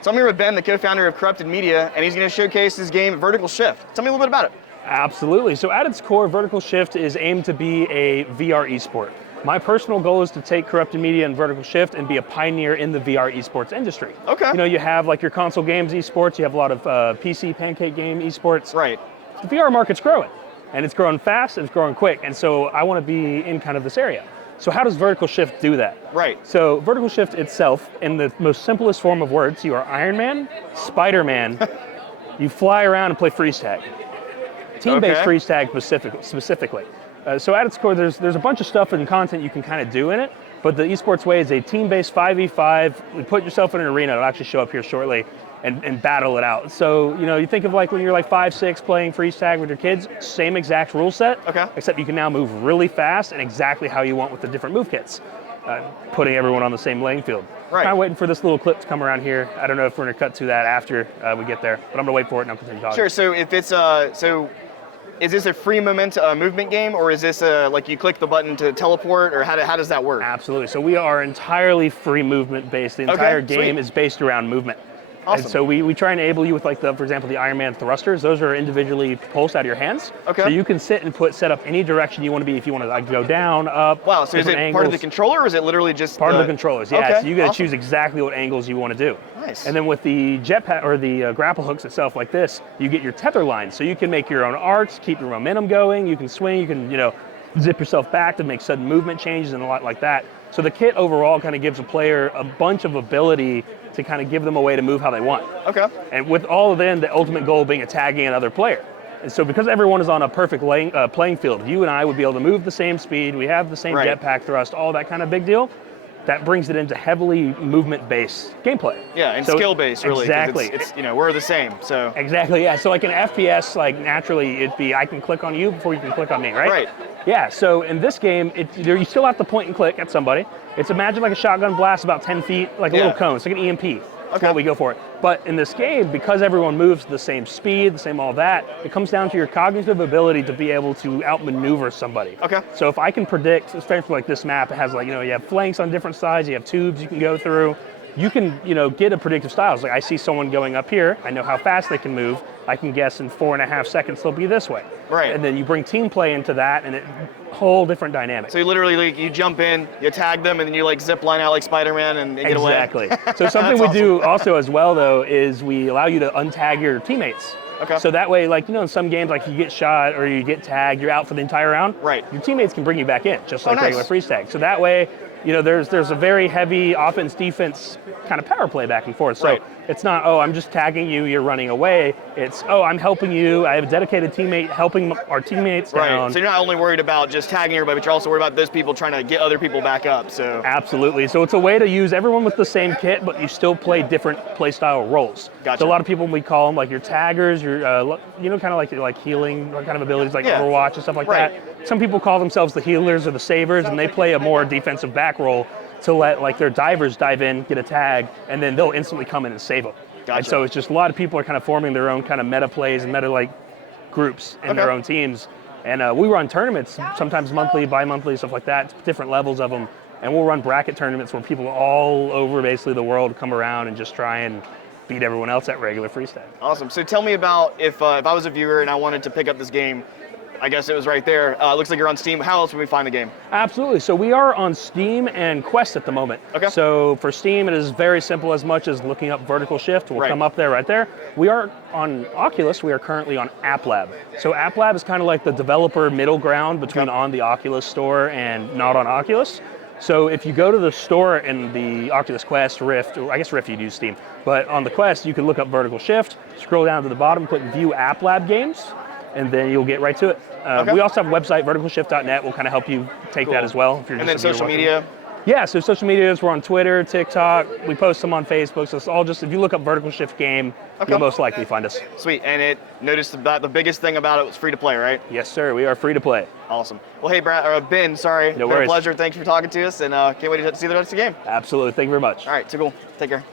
So I'm here with Ben, the co-founder of Corrupted Media, and he's going to showcase his game, Vertical Shift. Tell me a little bit about it. Absolutely. So at its core, Vertical Shift is aimed to be a VR esport. My personal goal is to take Corrupted Media and Vertical Shift and be a pioneer in the VR esports industry. Okay. You know, you have like your console games esports, you have a lot of PC pancake game esports. Right. The VR market's growing, and it's growing fast and it's growing quick, and so I want to be in kind of this area. So how does Vertical Shift do that? Right. So Vertical Shift itself, in the most simplest form of words, you are Ironman, Spiderman, you fly around and play freeze tag. Team-based freeze tag specifically. So at its core, there's a bunch of stuff and content you can kind of do in it, but the esports way is a team-based 5v5. You put yourself in an arena, it'll actually show up here shortly, and battle it out. So, you know, you think of like when you're like 5, 6 playing freeze tag with your kids, same exact rule set, except you can now move really fast and exactly how you want with the different move kits, putting everyone on the same playing field. Right. Kind of waiting for this little clip to come around here. I don't know if we're gonna cut to that after we get there, but I'm gonna wait for it and I'll continue talking. Sure, so if it's, is this a free movement game, or is this like you click the button to teleport, or how does that work? Absolutely. So we are entirely free movement based. The entire game is based around movement. Awesome. And so we try and enable you with like for example, the Ironman thrusters. Those are individually pulsed out of your hands. Okay. So you can sit and set up any direction you want to be. If you want to like go down, up. Wow. So is it angles. Part of the controller, or is it literally just part of the controllers? Yeah. Okay. So you got to choose exactly what angles you want to do. Nice. And then with the jetpack or the grapple hooks itself, like this, you get your tether line. So you can make your own arcs, keep your momentum going. You can swing. You can zip yourself back to make sudden movement changes and a lot like that. So the kit overall kind of gives a player a bunch of ability to kind of give them a way to move how they want. Okay. And with all of them, the ultimate goal being tagging another player. And so because everyone is on a perfect playing field, you and I would be able to move the same speed, we have the same jetpack thrust, all that kind of big deal. That brings it into heavily movement-based gameplay. Yeah, and skill-based, really. Exactly. It's we're the same, so. Exactly, yeah. So like in FPS, like naturally it'd be I can click on you before you can click on me, right? Right. Yeah, so in this game, you still have to point and click at somebody. It's imagine like a shotgun blast about 10 feet, like a little cone. It's like an EMP. That's what we go for it. But in this game, because everyone moves the same speed, the same all that, it comes down to your cognitive ability to be able to outmaneuver somebody. Okay. So if I can predict, especially like this map, it has like, you have flanks on different sides, you have tubes you can go through. You can, get a predictive style. It's like I see someone going up here, I know how fast they can move, I can guess in 4.5 seconds they'll be this way. Right. And then you bring team play into that and whole different dynamic. So you literally, you jump in, you tag them, and then you like zip line out like Spiderman and get away. Exactly. So something we do also as well though is we allow you to untag your teammates. Okay. So that way, like, in some games, like you get shot or you get tagged, you're out for the entire round. Right. Your teammates can bring you back in, just like regular freeze tag. So that way, there's a very heavy offense defense kind of power play back and forth. So it's not, oh, I'm just tagging you, you're running away. It's, oh, I'm helping you. I have a dedicated teammate helping our teammates down. Right. So you're not only worried about just tagging everybody, but you're also worried about those people trying to get other people back up. So absolutely. So it's a way to use everyone with the same kit, but you still play different play style roles. Gotcha. So a lot of people, we call them like your taggers, your kind of like healing kind of abilities, like Overwatch and stuff like that. Some people call themselves the healers or the savers, and they play a more defensive back role to let like their divers dive in, get a tag, and then they'll instantly come in and save them. Gotcha. And so it's just a lot of people are kind of forming their own kind of meta plays and meta like groups in their own teams. And we run tournaments, sometimes monthly, bi-monthly, stuff like that, different levels of them. And we'll run bracket tournaments where people all over basically the world come around and just try and beat everyone else at regular freestyle. Awesome. So tell me about if I was a viewer and I wanted to pick up this game. I guess it was right there. Looks like you're on Steam. How else would we find the game? Absolutely. So we are on Steam and Quest at the moment. Okay. So for Steam, it is very simple, as much as looking up Vertical Shift. We'll come up there right there. We are on Oculus. We are currently on App Lab. So App Lab is kind of like the developer middle ground between on the Oculus store and not on Oculus. So if you go to the store in the Oculus Quest, Rift, or I guess Rift you'd use Steam, but on the Quest you can look up Vertical Shift, scroll down to the bottom, click View App Lab Games, and then you'll get right to it. We also have a website, verticalshift.net. We'll kind of help you take that as well. If you're and then social media? Yeah, so social media is we're on Twitter, TikTok. We post them on Facebook. So it's all just, if you look up Vertical Shift Game, you'll most likely find us. Sweet. And noticed about the biggest thing about it was free to play, right? Yes, sir. We are free to play. Awesome. Well, hey, Ben, sorry. No worries. It's been a pleasure. Thanks for talking to us, and can't wait to see the rest of the game. Absolutely. Thank you very much. All right, too cool. Take care.